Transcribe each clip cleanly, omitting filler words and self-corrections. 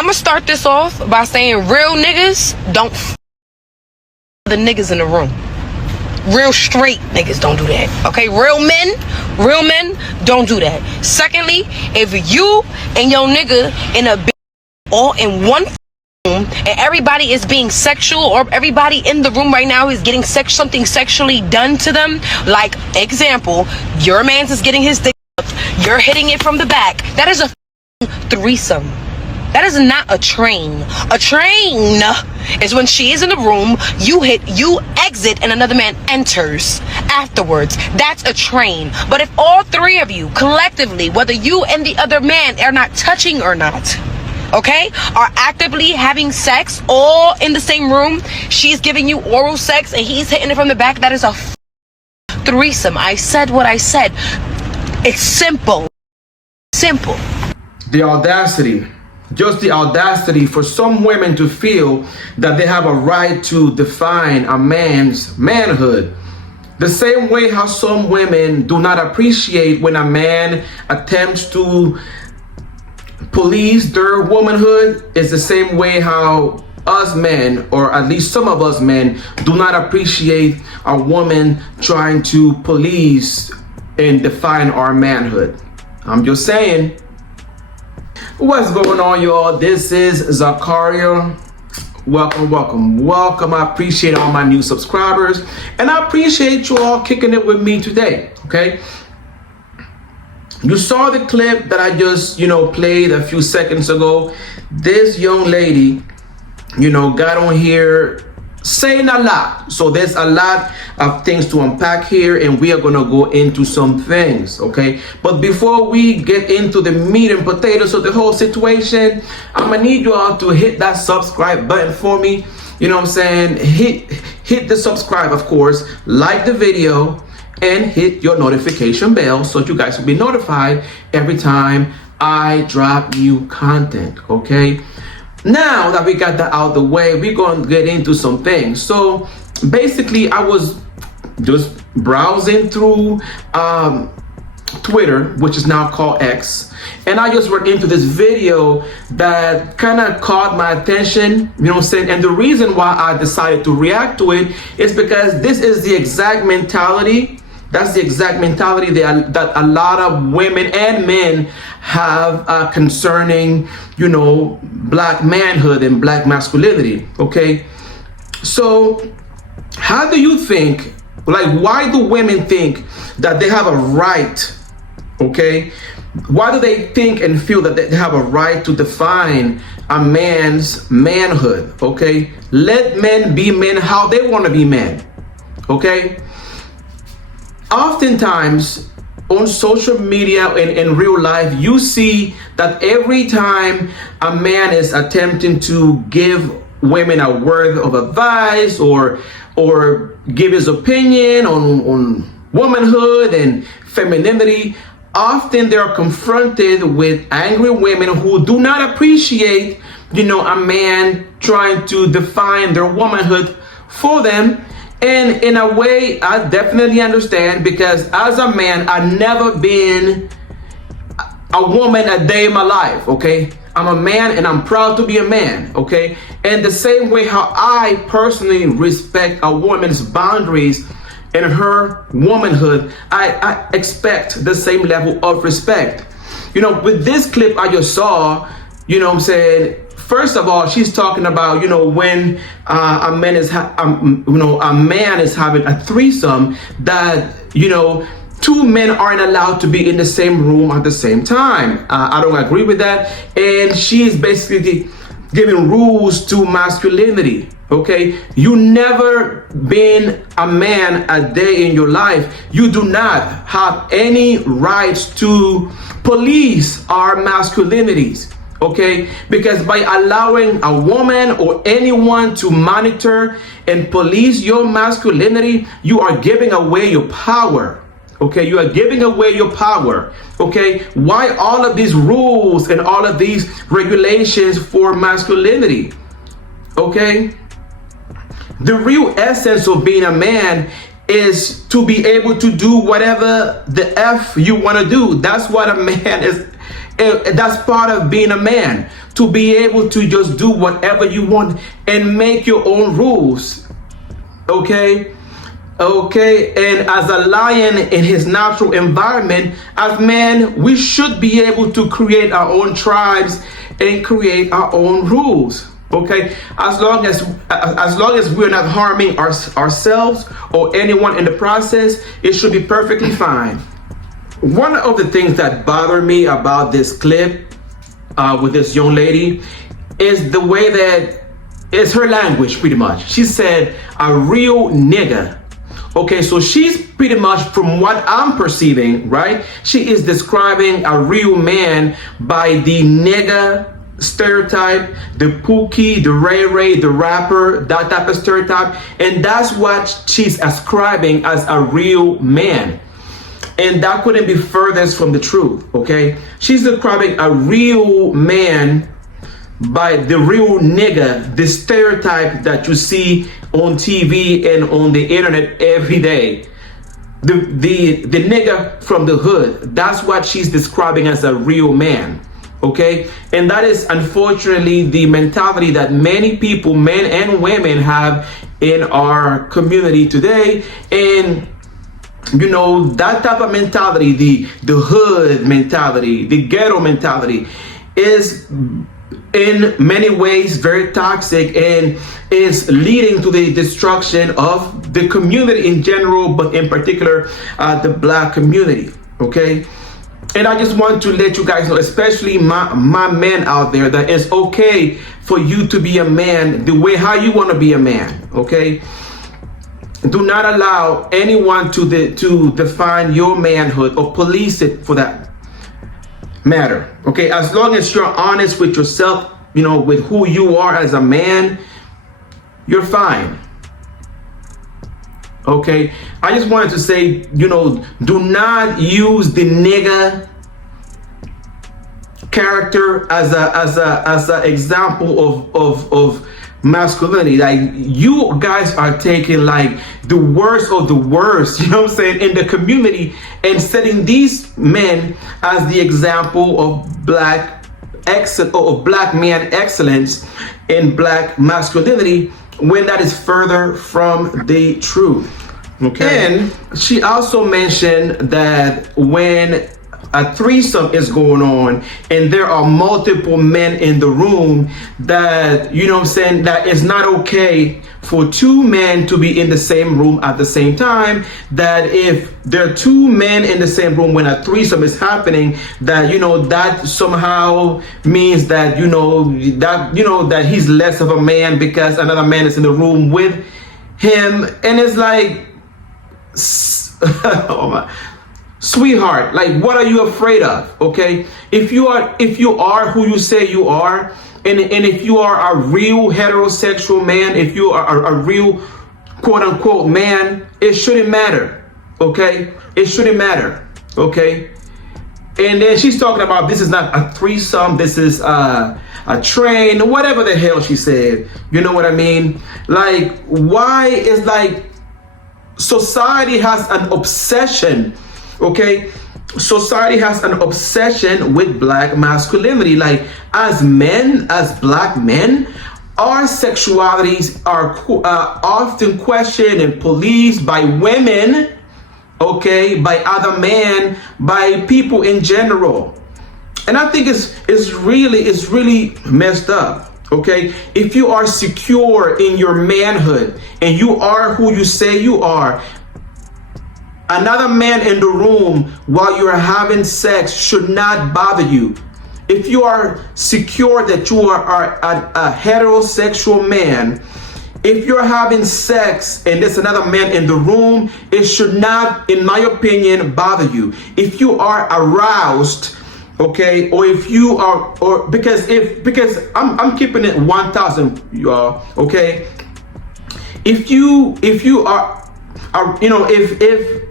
I'm gonna start this off by saying real niggas don't the niggas in the room. Real straight niggas don't do that. Okay, real men don't do that. Secondly, if you and your nigga in a all in one room and everybody is being sexual, or everybody in the room right now is getting something sexually done to them, like example, your man's is getting his dick up, you're hitting it from the back, that is a threesome. That is not a train. A train is when she is in the room, you exit, and another man enters afterwards. That's a train. But if all three of you collectively, whether you and the other man are not touching or not, okay, are actively having sex all in the same room, she's giving you oral sex and he's hitting it from the back, that is a threesome. I said what I said. It's simple. Simple. The audacity. Just the audacity for some women to feel that they have a right to define a man's manhood. The same way how some women do not appreciate when a man attempts to police their womanhood is the same way how us men, or at least some of us men, do not appreciate a woman trying to police and define our manhood. I'm just saying. What's going on, y'all? This is Zakaria. Welcome. I appreciate all my new subscribers, and I appreciate you all kicking it with me today. Okay, you saw the clip that I just played a few seconds ago. This young lady got on here saying a lot, so there's a lot of things to unpack here, and we are gonna go into some things, okay? But before we get into the meat and potatoes of the whole situation, I'm gonna need you all to hit that subscribe button for me. You know what I'm saying? Hit the subscribe, of course, like the video, and hit your notification bell so you guys will be notified every time I drop new content, okay? Now that we got that out of the way, we're going to get into some things. So basically, I was just browsing through Twitter, which is now called X, and I just went into this video that kind of caught my attention, you know what I'm saying? And the reason why I decided to react to it is because this is the exact mentality. That's the exact mentality that a lot of women and men have concerning, black manhood and black masculinity, okay? So how do you think, why do women think that they have a right, okay? Why do they think and feel that they have a right to define a man's manhood, okay? Let men be men how they want to be men, okay? Oftentimes on social media and in real life, you see that every time a man is attempting to give women a word of advice or give his opinion on womanhood and femininity, often they're confronted with angry women who do not appreciate, a man trying to define their womanhood for them. And in a way, I definitely understand, because as a man, I've never been a woman a day in my life, okay? I'm a man and I'm proud to be a man, okay? And the same way how I personally respect a woman's boundaries and her womanhood, I expect the same level of respect. With this clip I just saw, what I'm saying, first of all, she's talking about, when a man is having a threesome, that, two men aren't allowed to be in the same room at the same time. I don't agree with that. And she's basically giving rules to masculinity, okay? You never been a man a day in your life. You do not have any rights to police our masculinities. Okay, because by allowing a woman or anyone to monitor and police your masculinity, you are giving away your power. Okay, you are giving away your power. Okay, why all of these rules and all of these regulations for masculinity? Okay, the real essence of being a man is to be able to do whatever the F you want to do. That's what a man is. That's part of being a man. to be able to just do whatever you want and make your own rules. Okay? Okay, and as a lion in his natural environment, as men, we should be able to create our own tribes and create our own rules. Okay, as long as we're not harming ourselves or anyone in the process, it should be perfectly fine. One of the things that bothered me about this clip with this young lady is the way that it's her language, pretty much. She said a real nigga. Okay, so she's pretty much, from what I'm perceiving, right? She is describing a real man by the nigga stereotype, the Pookie, the Ray Ray, the rapper, that type of stereotype. And that's what she's ascribing as a real man. And that couldn't be furthest from the truth, okay? She's describing a real man by the real nigga, the stereotype that you see on TV and on the internet every day. The nigga from the hood. That's what she's describing as a real man. Okay? And that is unfortunately the mentality that many people, men and women, have in our community today. And you know, that type of mentality, the hood mentality, the ghetto mentality, is in many ways very toxic and is leading to the destruction of the community in general, but in particular the black community. Okay, and I just want to let you guys know, especially my men out there, that it's okay for you to be a man the way how you want to be a man. Okay, do not allow anyone to define your manhood or police it for that matter. Okay, as long as you're honest with yourself, you know, with who you are as a man, you're fine. Okay, I just wanted to say, you know, do not use the nigga character as a example of masculinity. Like, you guys are taking like the worst of the worst, you know what I'm saying, in the community, and setting these men as the example of black man excellence in black masculinity, when that is further from the truth. Okay. And she also mentioned that when a threesome is going on and there are multiple men in the room, that, you know what I'm saying, that it's not okay for two men to be in the same room at the same time. That if there are two men in the same room when a threesome is happening, that, you know, that somehow means that, that he's less of a man because another man is in the room with him. And it's like, oh my, sweetheart, like, what are you afraid of? Okay, if you are who you say you are, and if you are a real heterosexual man, if you are a real quote unquote man, it shouldn't matter. Okay, it shouldn't matter. Okay. And then she's talking about, this is not a threesome, this is a train, whatever the hell she said. You know what I mean? Like, why is, like, society has an obsession. Okay, society has an obsession with black masculinity. Like, as men, as black men, our sexualities are often questioned and policed by women, okay, by other men, by people in general. And I think it's really messed up. Okay, if you are secure in your manhood and you are who you say you are, another man in the room while you're having sex should not bother you. If you are secure that you are a heterosexual man, if you're having sex and there's another man in the room, it should not, in my opinion, bother you. If you are aroused, okay, or if you are, or because I'm keeping it 1,000, y'all, okay. If you are, you know, if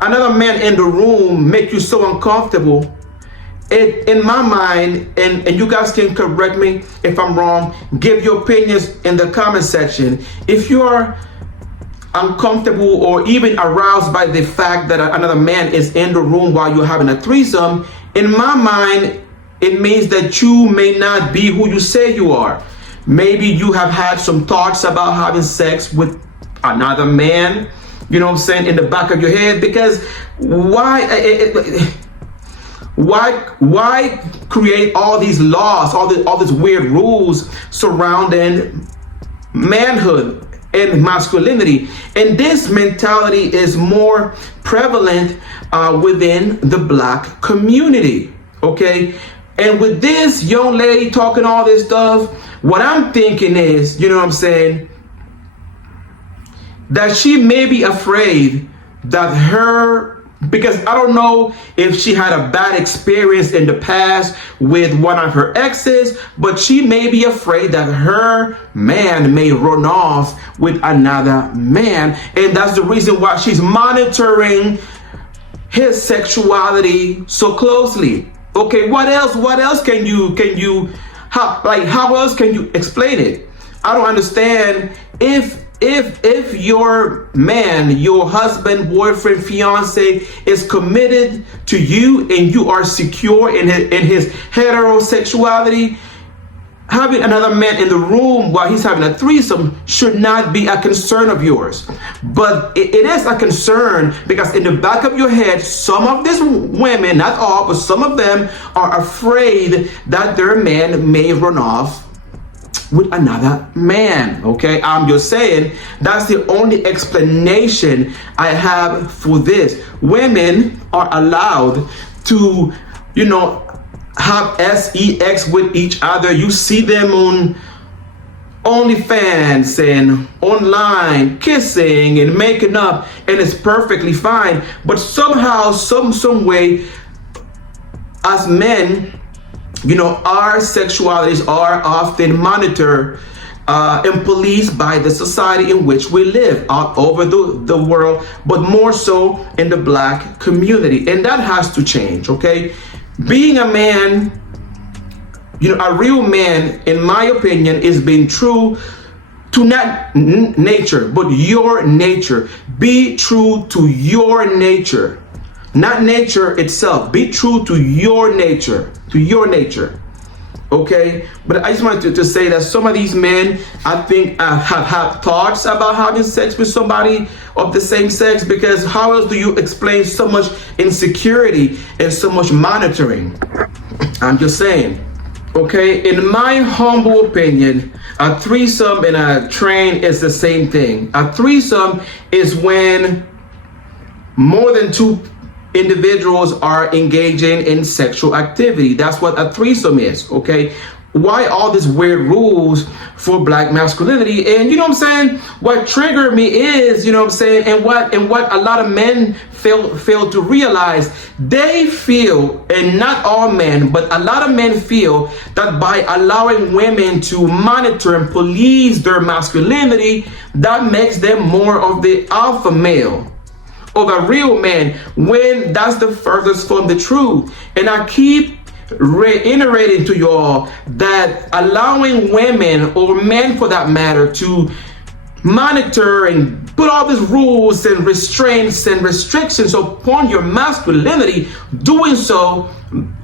another man in the room make you so uncomfortable, it, in my mind, and you guys can correct me if I'm wrong, give your opinions in the comment section. If you're uncomfortable or even aroused by the fact that another man is in the room while you're having a threesome, in my mind, it means that you may not be who you say you are. Maybe you have had some thoughts about having sex with another man, you know what I'm saying, in the back of your head, because why create all these laws, all these weird rules surrounding manhood and masculinity? And this mentality is more prevalent within the Black community, okay? And with this young lady talking all this stuff, what I'm thinking is, you know what I'm saying, that she may be afraid that because I don't know if she had a bad experience in the past with one of her exes, but she may be afraid that her man may run off with another man. And that's the reason why she's monitoring his sexuality so closely. Okay, what else how else can you explain it? I don't understand. If your man, your husband, boyfriend, fiance is committed to you and you are secure in his heterosexuality, having another man in the room while he's having a threesome should not be a concern of yours. But it is a concern because in the back of your head, some of these women, not all, but some of them are afraid that their man may run off with another man. Okay, I'm just saying that's the only explanation I have for this. Women are allowed to, you know, have sex with each other. You see them on OnlyFans and online kissing and making up, and it's perfectly fine. But somehow, some way, as men, you know, our sexualities are often monitored and policed by the society in which we live all over the world, but more so in the Black community. And that has to change, okay? Being a man, you know, a real man, in my opinion, is being true to not nature, but your nature. Be true to your nature. Not nature itself. Be true to your nature. To your nature. Okay? But I just wanted to say that some of these men, I think, have thoughts about having sex with somebody of the same sex, because how else do you explain so much insecurity and so much monitoring? I'm just saying. Okay? In my humble opinion, a threesome and a train is the same thing. A threesome is when more than two individuals are engaging in sexual activity. That's what a threesome is, okay? Why all these weird rules for Black masculinity? And you know what I'm saying? What triggered me is, you know what I'm saying, and what a lot of men fail to realize, they feel, and not all men, but a lot of men feel that by allowing women to monitor and police their masculinity, that makes them more of the alpha male, of a real man, when that's the furthest from the truth. And I keep reiterating to y'all that allowing women, or men for that matter, to monitor and put all these rules and restraints and restrictions upon your masculinity, doing so,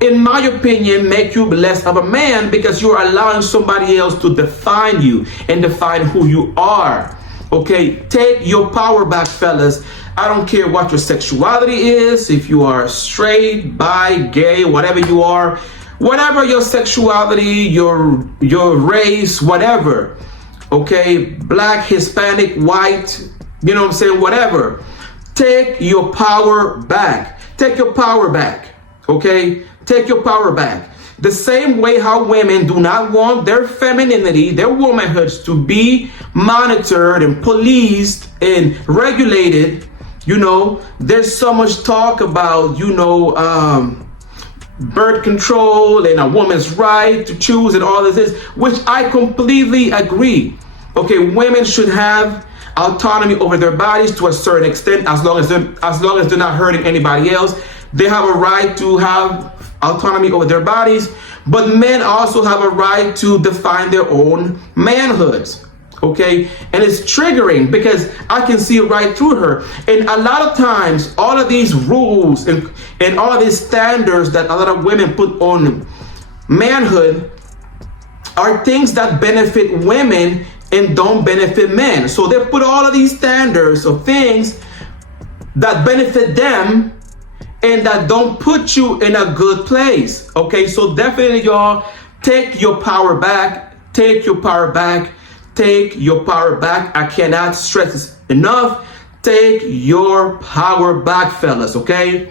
in my opinion, make you less of a man, because you're allowing somebody else to define you and define who you are. Okay, take your power back, fellas. I don't care what your sexuality is, if you are straight, bi, gay, whatever you are, whatever your sexuality, your race, whatever. Okay, Black, Hispanic, white, you know what I'm saying, whatever. Take your power back. Take your power back. Okay, take your power back. The same way how women do not want their femininity, their womanhoods, to be monitored and policed and regulated. You know, there's so much talk about, you know, birth control and a woman's right to choose and all of this, which I completely agree. Okay, women should have autonomy over their bodies to a certain extent, as long as they're not hurting anybody else. They have a right to have autonomy over their bodies, but men also have a right to define their own manhoods. Okay, and it's triggering because I can see right through her. And a lot of times, all of these rules and all of these standards that a lot of women put on manhood are things that benefit women and don't benefit men. So they put all of these standards of things that benefit them and that don't put you in a good place. Okay, so definitely, y'all, take your power back. Take your power back. Take your power back. I cannot stress this enough. Take your power back, fellas. Okay,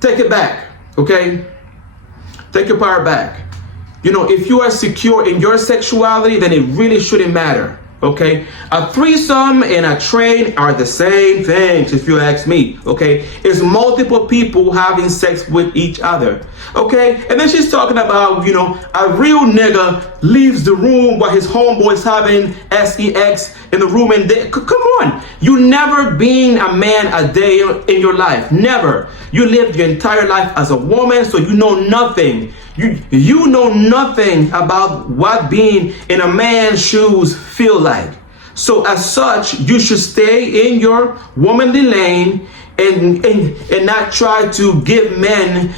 take it back. Okay, take your power back. You know, if you are secure in your sexuality, then it really shouldn't matter. Okay, a threesome and a train are the same things, if you ask me. Okay, it's multiple people having sex with each other. Okay, and then she's talking about, you know, a real nigga leaves the room while his homeboy's having sex in the room, and come on, you never been a man a day in your life. Never. You lived your entire life as a woman, so you know nothing. You know nothing about what being in a man's shoes feel like. So as such, you should stay in your womanly lane and not try to give men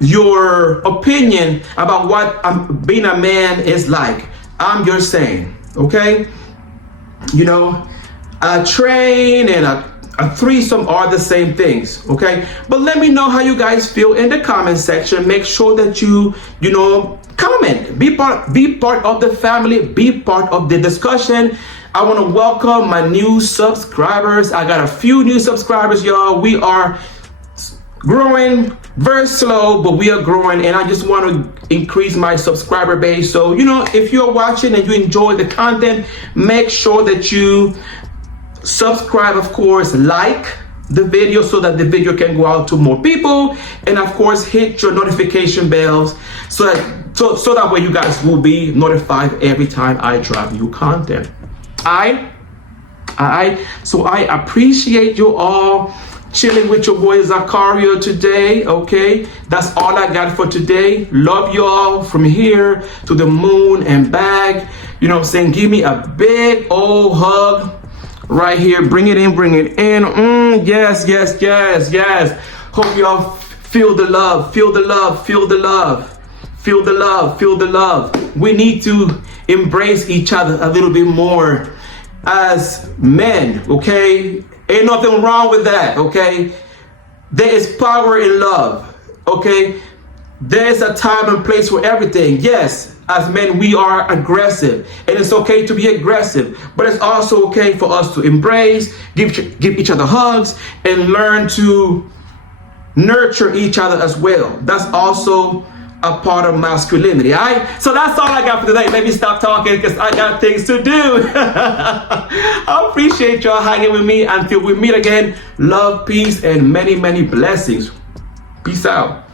your opinion about what being a man is like. I'm just saying, okay? You know, a train and a threesome are the same things, okay? But let me know how you guys feel in the comment section. Make sure that you know, comment, be part of the family, be part of the discussion. I want to welcome my new subscribers. I got a few new subscribers, y'all. We are growing very slow, but we are growing, and I just want to increase my subscriber base. So, you know, if you're watching and you enjoy the content, make sure that you subscribe, of course, like the video so that the video can go out to more people, and of course hit your notification bells so that way you guys will be notified every time I drop new content. So I appreciate you all chilling with your boy Zakaria today. Okay, that's all I got for today. Love you all from here to the moon and back. You know what I'm saying? Give me a big old hug right here. Bring it in, bring it in. Yes. Hope y'all feel the love, feel the love, feel the love, feel the love, feel the love. We need to embrace each other a little bit more as men, okay? Ain't nothing wrong with that, okay? There is power in love, okay? There is a time and place for everything. Yes, as men, we are aggressive, and it's okay to be aggressive, but it's also okay for us to embrace, give each other hugs, and learn to nurture each other as well. That's also a part of masculinity. All right, so that's all I got for today. Let me stop talking because I got things to do. I appreciate y'all hanging with me. Until we meet again, love, peace, and many blessings. Peace out.